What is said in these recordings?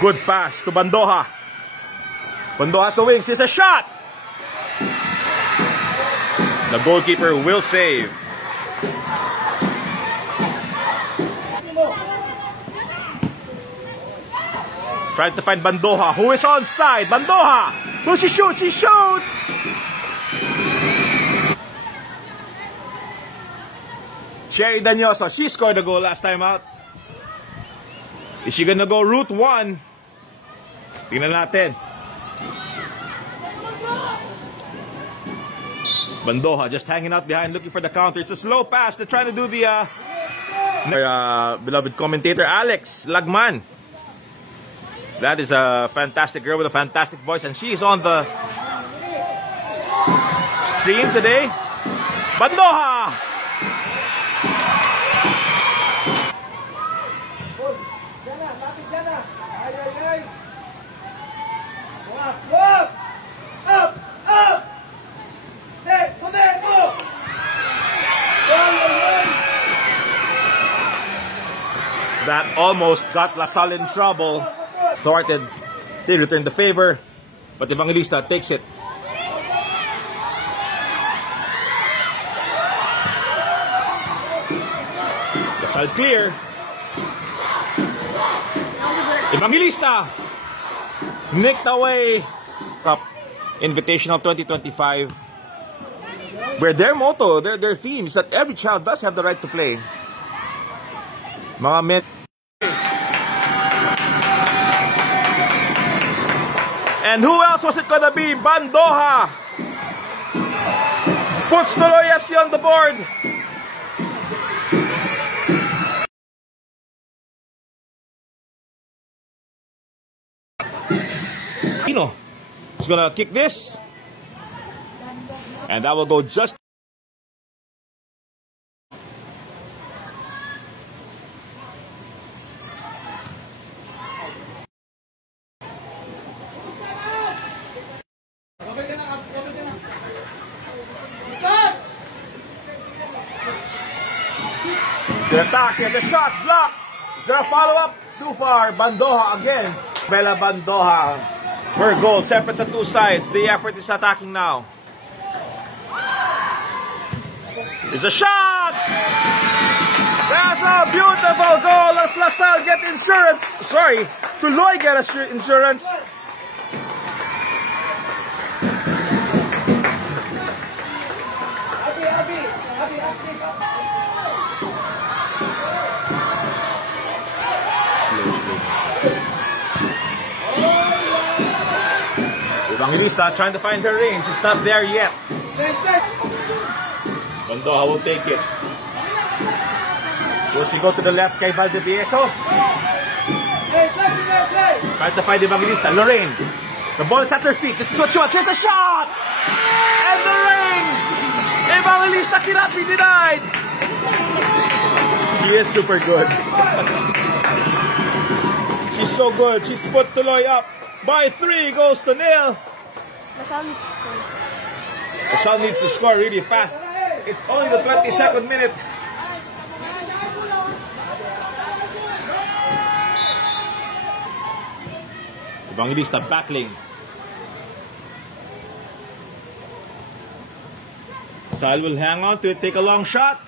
Good pass to Bandoja. Bandoja to wings. It's a shot. The goalkeeper will save. Trying to find Bandoja, who is onside. Bandoja, who she shoots, she shoots. Sherry Danyoso, she scored a goal last time out. Is she gonna go route 1? Tingnan natin. Bandoja just hanging out behind, looking for the counter. It's a slow pass. They're trying to do the beloved commentator Alex Lagman. That is a fantastic girl with a fantastic voice, and she is on the stream today. Bandoja! That almost got LaSalle in trouble. Started, they returned the favor, but Evangelista takes it. LaSalle clear. Evangelista nicked away. Cup Invitational 2025, where their motto, their theme is that every child does have the right to play. Mga met. And who else was it gonna be? Bandoja puts Tuloy FC on the board. Pino is gonna kick this, and that will go just. The attack, he has a shot, block. Is there a follow-up? Too far. Bandoja again. Bella Bandoja. Her goal separates the two sides. The effort is attacking now. It's a shot! That's a beautiful goal. Let's LaSalle get insurance. Sorry, Tuloy get insurance. Evangelista trying to find her range. It's not there yet. Bandoja will take it. Will she go to the left kay Valdevieso? Trying to find Evangelista. Lorraine. The ball is at her feet. This is what she wants. Here's the shot! And the ring! Evangelista cannot be denied. She is super good. She's so good. She's put Tuloy up by 3 goals to 0. LaSalle needs to score. LaSalle needs to score really fast. It's only the 22nd minute. Evangelista battling. LaSalle will hang on to it, take a long shot.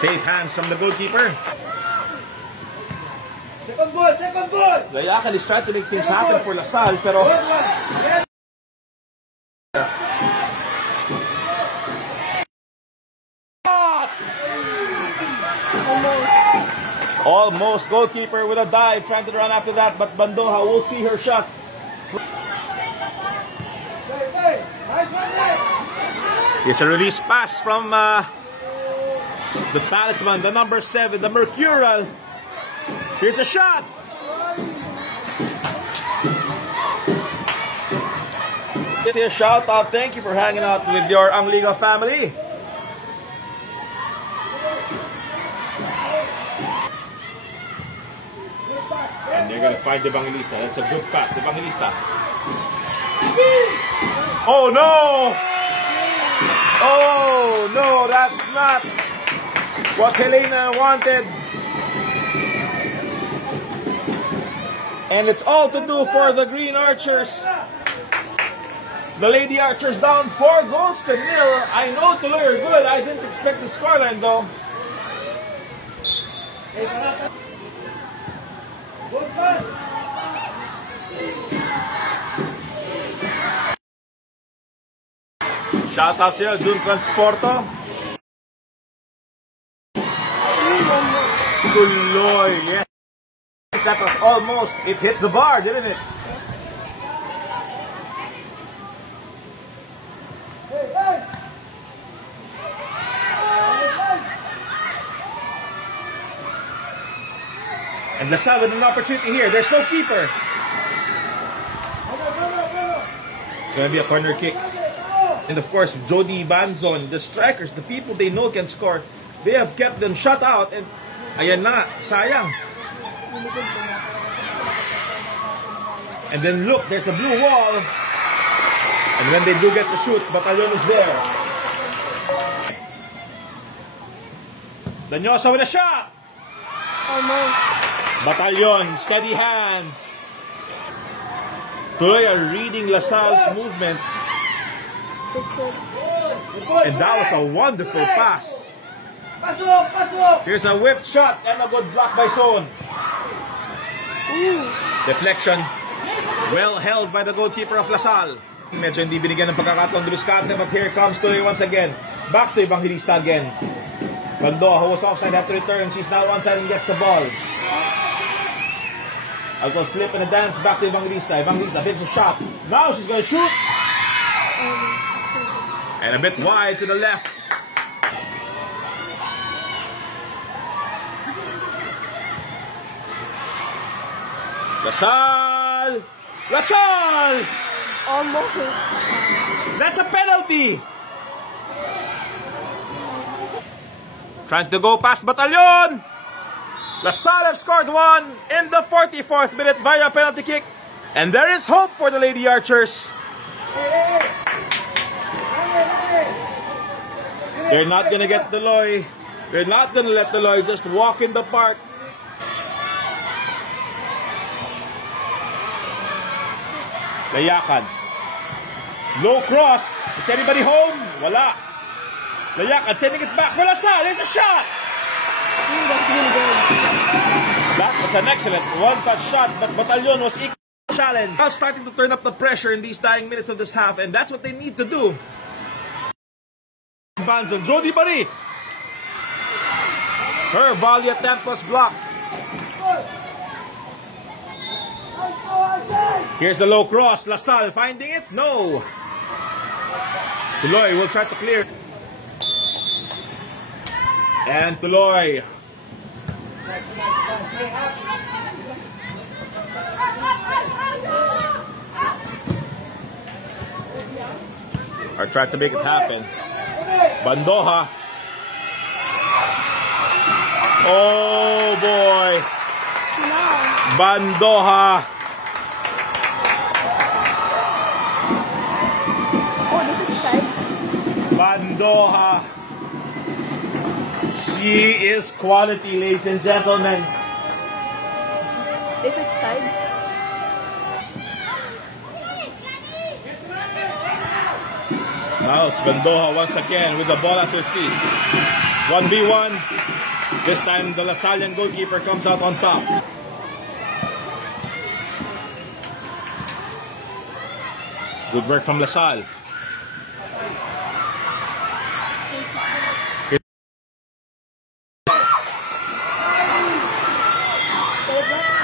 Safe hands from the goalkeeper. Second ball! Gayakan is trying to make things happen for LaSalle, pero almost goalkeeper with a dive, trying to run after that, but Bandoja will see her shot. It's a release pass from the talisman, the number 7, the Mercurial. Here's a shot. This is a shout out. Thank you for hanging out with your Angliga family. And they're going to find Evangelista. That's a good pass. Evangelista. Oh no! Oh no, that's not what Helena wanted. And it's all to do for the Green Archers. The Lady Archers down 4 goals to nil. I know Tuloy are good. I didn't expect the scoreline though. Shout out sa'yo, Jun Transporto. Tuloy, yes. That was almost, it hit the bar, didn't it? And LaSalle with an opportunity here. There's no keeper. It's going to be a corner kick. And of course, Jody Banzon, the strikers, the people they know can score, they have kept them shut out. And ayan na, sayang. And then look, there's a blue wall. And when they do get to shoot, Batalyon is there. Danyosa with a shot. Almost. Batalyon, steady hands. Tuloy are reading LaSalle's movements. And that was a wonderful pass. Here's a whipped shot and a good block by Son. Deflection. Well held by the goalkeeper of LaSalle. Medyo hindi binigyan ng pagkakataon Duluscarte, but here comes Tuloy once again. Back to Evangelista again. Bandoha, who was offside, have to return. She's now onside and gets the ball. A little slip and a dance back to Evangelista. Evangelista takes a shot. Now she's going to shoot. And a bit wide to the left. LaSalle! LaSalle! Almost. That's a penalty! Trying to go past Batalyon! LaSalle have scored one in the 44th minute via penalty kick. And there is hope for the Lady Archers. They're not going to get Tuloy. They're not going to let Tuloy just walk in the park. Layakan. Low cross. Is anybody home? Wala. Layakan sending it back for LaSalle. There's a shot. That's really good. That was an excellent one-touch shot, but Batalyon was equal challenge. Now starting to turn up the pressure in these dying minutes of this half, and that's what they need to do. Banzon, Jody Bari. Her volley attempt was blocked. Here's the low cross. LaSalle finding it? No. Tuloy will try to clear. And Tuloy. Or try to make it happen. Bandoha. Oh boy. Bandoha. Oh, this is sides. Bandoha. She is quality, ladies and gentlemen. This is sides. Now it's Bandoha once again with the ball at her feet. 1v1. This time the LaSallian goalkeeper comes out on top. Good work from LaSalle.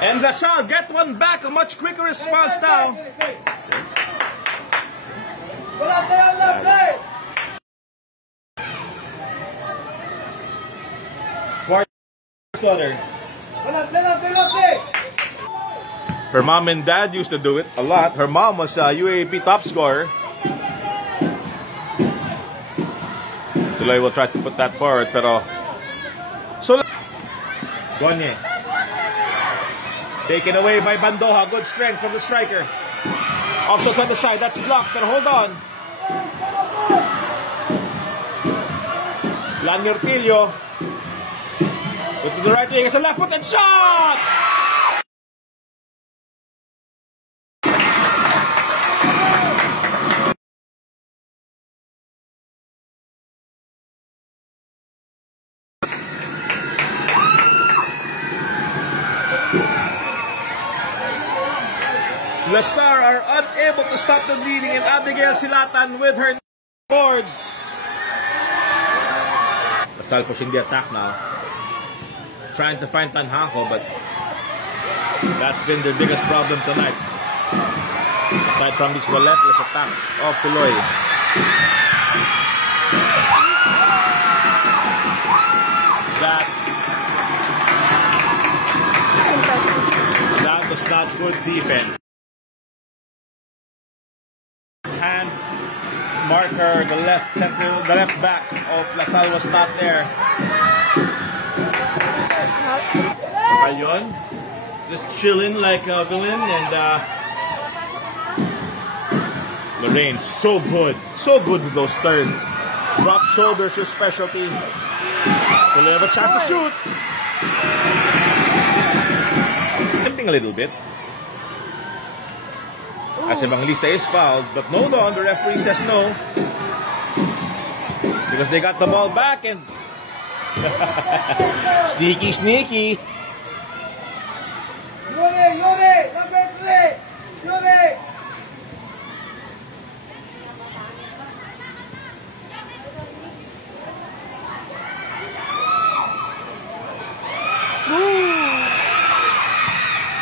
And LaSalle get one back, a much quicker response now. Her mom and dad used to do it a lot. Her mom was a UAAP top scorer. Tuloy will try to put that forward, pero so Gonye. Taken away by Bandoha. Good strength from the striker. Options on the side. That's blocked, but hold on. Lanyortillo. With the right wing. It's a left foot and shot! Lazar are unable to stop the bleeding, and Abigail Silatan with her board. Lasal pushing the attack now. Trying to find Tanhanko, but that's been their biggest problem tonight. Aside from these relentless attacks of Tuloy. That was not good defense. Hand marker, the left center, the left back of LaSalle was not there. Ayun, just chilling like a villain, and Lorraine, so good with those turns. Drop shoulders, your specialty. Will have a chance to shoot. Limping a little bit. As Evangelista is fouled, but no, the referee says no. Because they got the ball back and sneaky. Yuri, number 3, Yuri.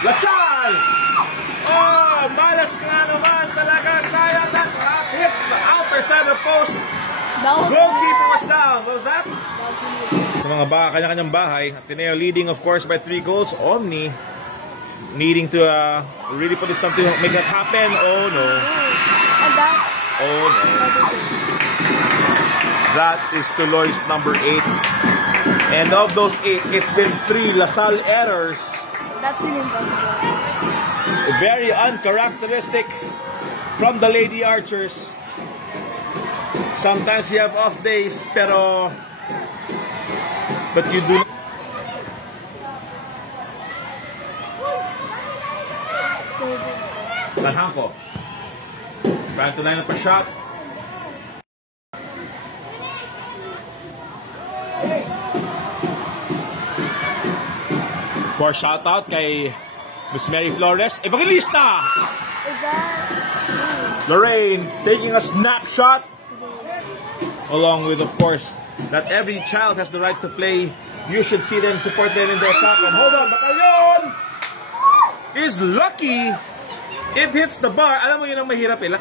LaSalle! Oh, malas nga naman talaga. Sayang that hit the outer side of the post. Goalkeeper was down. What was that? Sa mga kanya-kanyang bahay, Ateneo leading of course by 3 goals. Omni needing to really put it something, make that happen. Oh no. And that. Oh no. That is Tuloy's number 8. And of those 8, it's been 3 LaSalle errors. That's really impossible. Very uncharacteristic from the Lady Archers. Sometimes you have off days, but you do. Tanhanko trying to line up a shot. For shout out kay Miss Mary Flores. Evangelista! Is that... Lorraine taking a snapshot. Along with, of course, that every child has the right to play. You should see them, support them in their attack. And hold on, Batalyon is lucky. It hits the bar. Alam mo yun ang mahirap eh.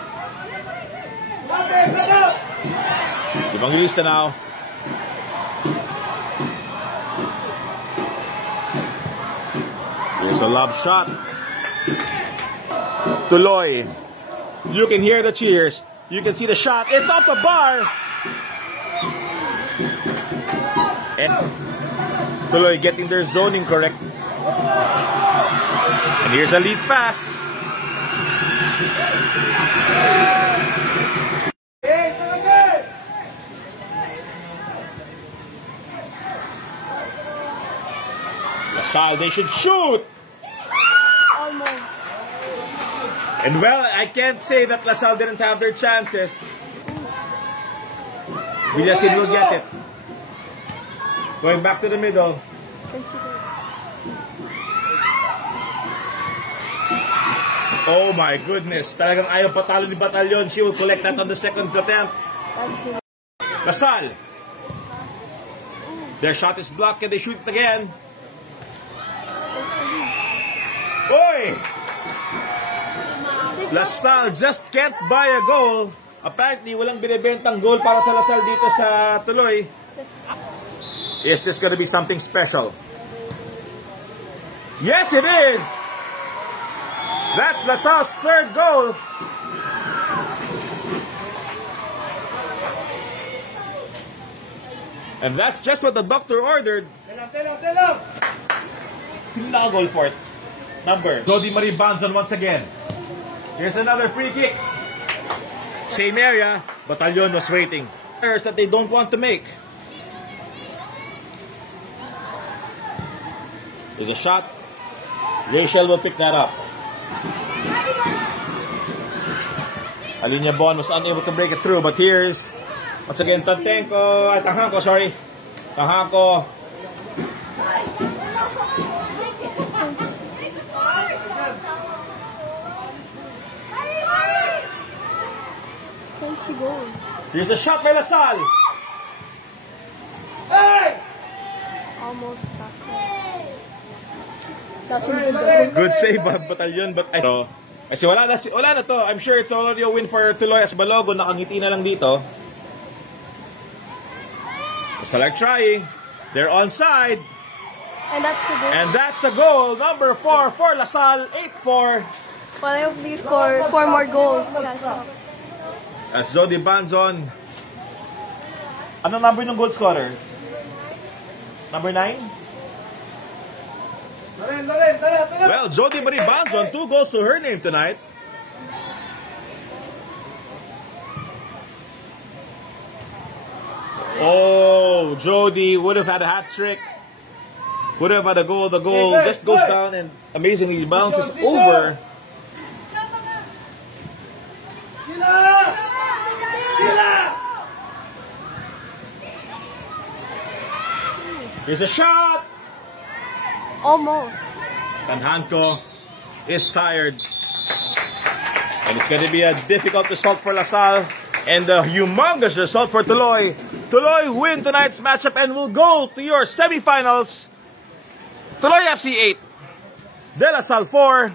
Evangelista now. Here's a lob shot. Tuloy. You can hear the cheers. You can see the shot. It's off the bar. And Tuloy getting their zoning correct. And here's a lead pass. LaSalle, they should shoot. Almost. And well, I can't say that LaSalle didn't have their chances. Villasin will get it. Going back to the middle. Oh my goodness. Talagang ayaw patalo ni Batalyon. She will collect that on the second attempt. LaSalle. Their shot is blocked and they shoot it again. Oy! LaSalle just can't buy a goal. Apparently, walang binibentang goal para sa LaSalle dito sa Tuloy. Is this going to be something special? Yes, it is! That's LaSalle's 3rd goal. And that's just what the doctor ordered. Tell him. Sino naka-goal for it? Number. Dodi Marie Banzon once again. Here's another free kick. Same area. Batalyon was waiting. Errors that they don't want to make. There's a shot. Rachel will pick that up. Alinya Bon was unable to break it through, but here's once again Tanhanko, sorry. Tanhanko. she goes? Here's a shot by Lasal. Hey! Almost back there. That's really good. Good save by Batalyon, but kasi wala na to. I'm sure it's already a win for Tuloy as Balogo. Nakangiti na lang dito. Basta like trying. They're onside. And that's a good. And that's a goal. Number 4 for Lasal. 8-4. Well, I hope they score 4 more goals. Catch up. As Jody Banzon. Anong number ng goal scorer? Number 9? Well, Jody Marie Banzon, 2 goals to her name tonight. Oh, Jody would have had a hat trick. Would have had a goal. The goal just goes down and amazingly bounces over. Here's a shot. Almost. Tanhanko is tired. And it's going to be a difficult result for Lasal. And a humongous result for Tuloy. Tuloy win tonight's matchup and will go to your semifinals. Tuloy FC 8. De La Salle 4.